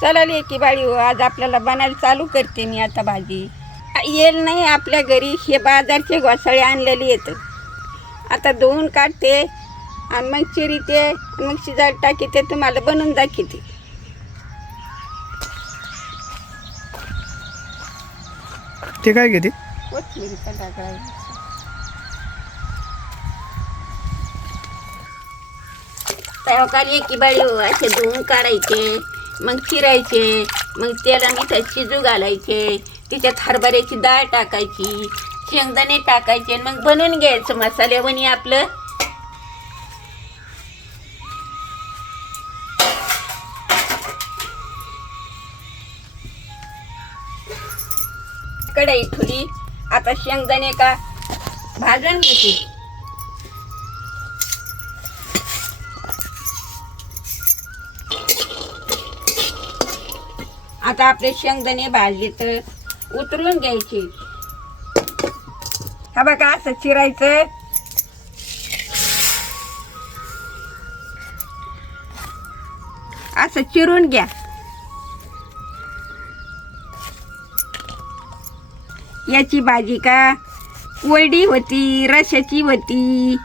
चला की बाळी हो आज आपल्याला बनायला चालू करते मी आता भाजी. येईल नाही आपल्या घरी हे बाजारचे घोसाळे आणलेले येतं आता धुवून काढते आणि मग चिरीते मग शिजायला टाकीते तुम्हाला बनवून दाखवते. ते काय घेते? कोथिंबीरीचा टाकायचा तळकाली की बाई हो, असे धुवून काढायचे. मग चिरायचे मग त्याला मिठात शिजू घालायचे तिच्यात हरभऱ्याची डाळ टाकायची शेंगदाणे टाकायचे आणि मग बनवून घ्यायचं मसाल्यावणी आपलं कढाई ठुली आता शेंगदाणे का भाजून घेते. आता आपले शेंगदाणे भाजले तर उतरून घ्यायचे. हा बघा असं चिरायचं. असं चिरून घ्या. याची भाजी का? कोरडी होती रशाची होती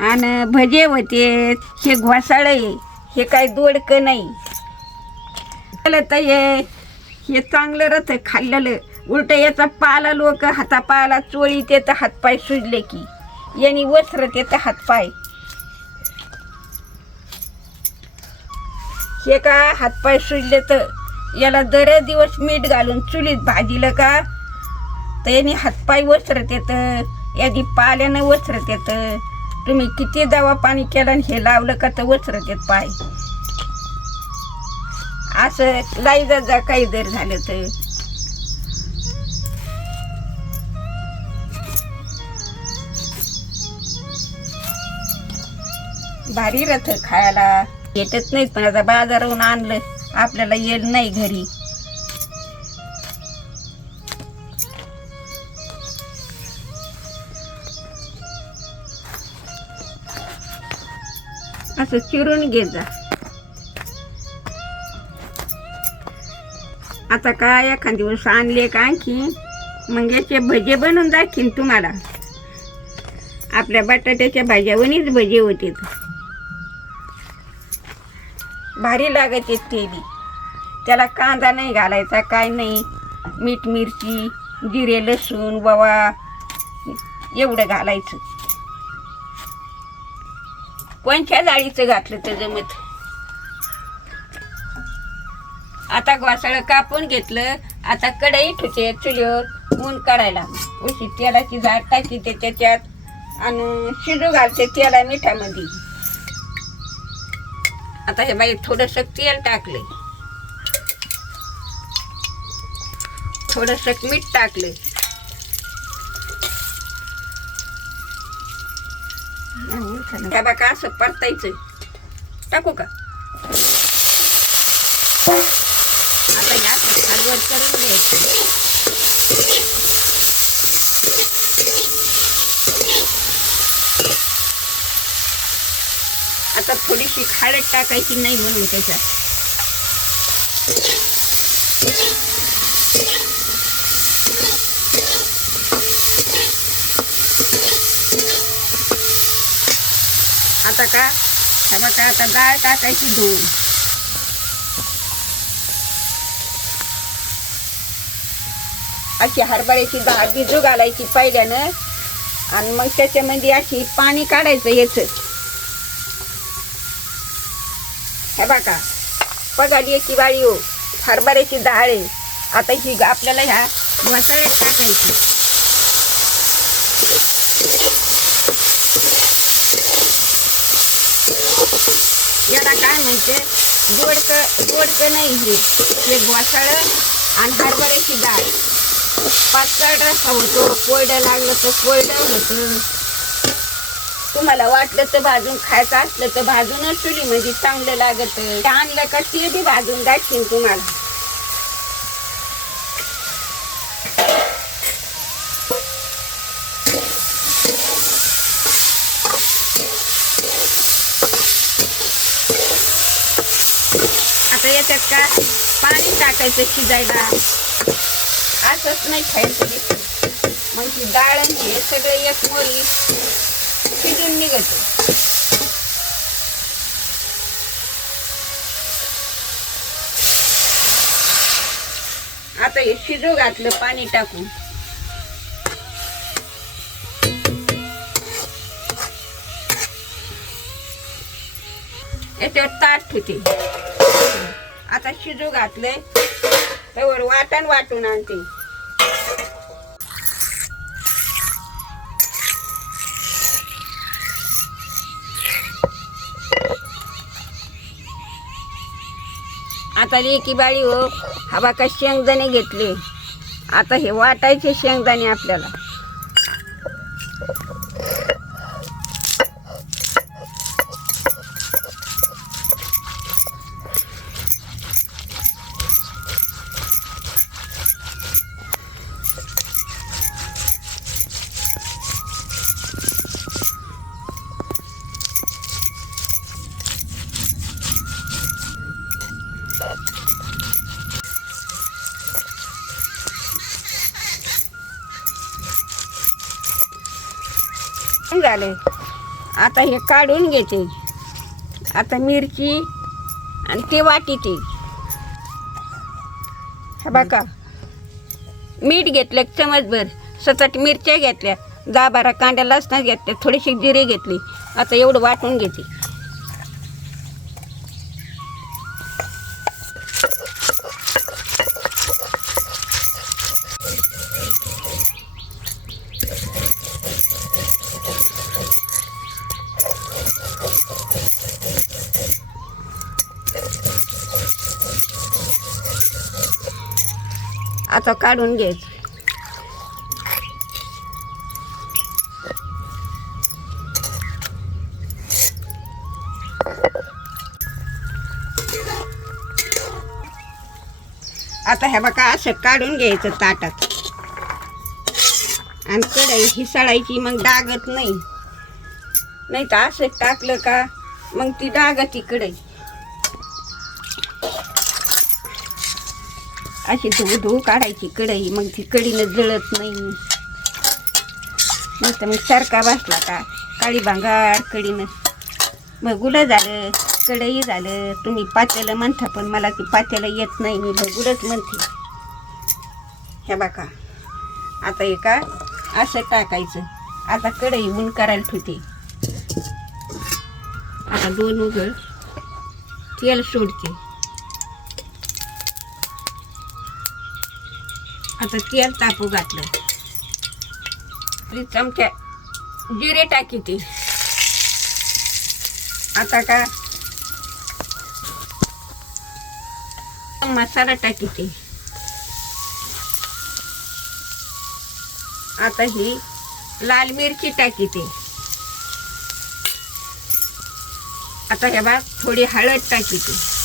आणि भजे होते हे घोसाळं आहे. हे काय दोडकं नाही. तर हे हे चांगलं रथ खाल्लेलं. उलट याचा पाला लोक हातापायाला चोळी ते तर हातपाय सुजले की. यांनी वस्त्र ते तर हातपाय. हे का हातपाय सुजले तर? याला दर दिवस मीठ घालून चुलीत भाजीलं का? तर यांनी हातपाय वस्त्रत येतं यादी पाल्यानं वस्त्रत येतं तुम्ही किती दवा पाणी केलं आणि हे लावलं का तर वस्त्रत येत पाय. असं लाईजा जा काही जर झालं तर. भारी रथ खायला. येतच नाहीत पण आता बाजारावरून आणलं. आपल्याला येत नाही घरी. असं चिरून घे जा. आता काय एखाद दिवस आणले का आणखी? मग याचे भजे बनवून दाखीन तुम्हाला. आपल्या बटाट्याच्या भाज्यावरच भजे होते. भारी लागत ते बी. त्याला कांदा नाही घालायचा काय नाही. मीठ मिरची जिरे लसूण बवा एवढं घालायचं. कोणत्या जाळीचं घातलं तर जमत? आता घोसाळं कापून घेतलं. आता कढई ठुचे चुलीवर ऊन काढायला. उशी तेलाची झाड टाकीते त्याच्यात आणि शिजू घालते तेला मिठामध्ये. आता हे बाई थोडंसं तेल टाकले थोडंसं मीठ टाकले त्या बघा असं परतायचं टाकू का? हलवड करून आता थोडीशी खाळट टाकायची नाही म्हणून त्याच्यात. आता का? बघा आता डाळ टाकायची धुवून अशी हरभऱ्याची डाळ भिजू घालायची पहिल्यानं. आणि मग त्याच्यामध्ये अशी पाणी काढायचं याच. हे बघा पगाली याची वाळी हो हरभऱ्याची डाळ आहे. आता ही आपल्याला ह्या मसाल्यात टाकायची. याला काय म्हणते? गोडकं गोडकं नाही हे. हे घोसाळं आणि हरभऱ्याची डाळ. पातळ रस्सा होतो कोरडं लागलं तर कोरडं होतं. तुम्हाला वाटलं तर भाजून खायचं असलं तर भाजूनच चुली म्हणजे चांगलं लागत. आणलं का ते बी भाजून दाखवीन तुम्हाला. आता याच्यात याच्यात का पाणी टाकायचं शिजायला. असंच नाही खायचं नुसतं. मग ती डाळ आणि हे सगळे एक मोरी शिजून निघत. आता हे शिजू घातलं पाणी टाकून. याच्यावर ताट होते आता शिजू घातले त्यावर वाटण वाटून आणते. आता लेकी बाळी हो. हवा का शेंगदाणे घेतले? आता हे वाटायचे शेंगदाणे आपल्याला. झाले आता हे काढून घेते. आता मिरची आणि ते वाटीते. हे बघा. मीठ घेतलं एक चमचभर. सतत मिरच्या घेतल्या. दहा बारा कांड्या लसणा घेतल्या. थोडीशी जिरे घेतली. आता एवढं वाटून घेते. आता काढून घ्यायचं आता हे बघा असं काढून घ्यायचं ताटात. आणि कढई हिसाळायची मग डागत नाही. नाही तर असं टाकलं का मग ती डागती कढई. अशी धू धू काढायची कढई मग ती कढीनं जळत नाही. नाही तर मग सारखा बसला का? काळी भांगार कढीनं भगुलं झालं कढई झालं. तुम्ही पातेलं म्हणता पण मला ती पातेलं येत नाही. मी भगुलच म्हणते. हे बाका आता हे का? असं टाकायचं. आता कढई ऊन करायला ठेवते. आता दोन उघड. तेल सोडते. आता तेल तापू घातलं. चमक्या चमच्या जिरे टाकी ती. आता का मसाला टाकी ती. आता ही लाल मिरची टाकी ती. आता हे बाग थोडी हळद टाकी ती.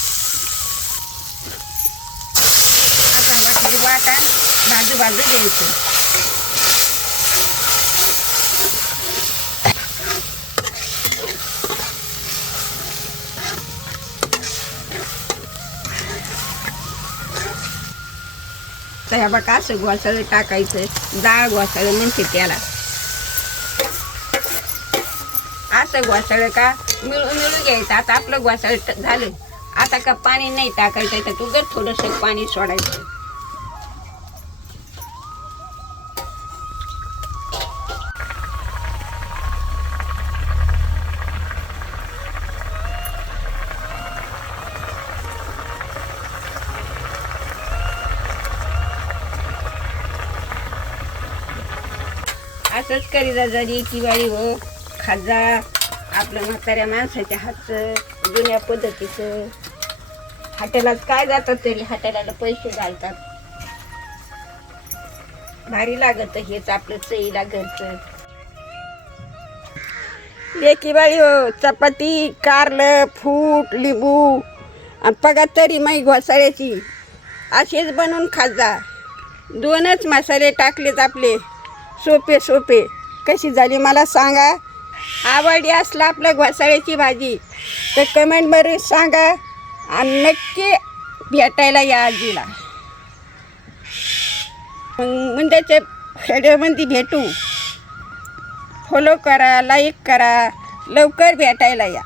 बाजू बाजू तर ह्या बघा असं घोसाळं टाकायचं. डाळ घोसाळं म्हणते त्याला. असं घोसाळं का मिळून मिळून घ्यायचं. आता आपलं घोसाळं झालं. आता का पाणी नाही टाकायचं त्याच्यात उगत थोडंसं पाणी सोडायचं. असंच करी जा जरी किवाळी हो खाजा आपल्या म्हाताऱ्या माणसाच्या हातचं जुन्या पद्धतीचं. हाटेलात काय जातात तरी हाटेला पैसे घालतात. भारी लागत हेच आपलं चईला घरचं. लेकी बाळी हो चपाती कारलं फूट लिंबू आणि पगार तरी माई घोसाळ्याची. असेच बनवून खाजा. दोनच मसाले टाकलेत आपले. सोपे सोपे. कशी झाली मला सांगा. आवडली असला आपलं घोसाळ्याची भाजी. तर कमेंटमध्ये सांगा आणि नक्की भेटायला या आजीला. मग खेड्यामध्ये भेटू. फॉलो करा लाईक करा. लवकर भेटायला या.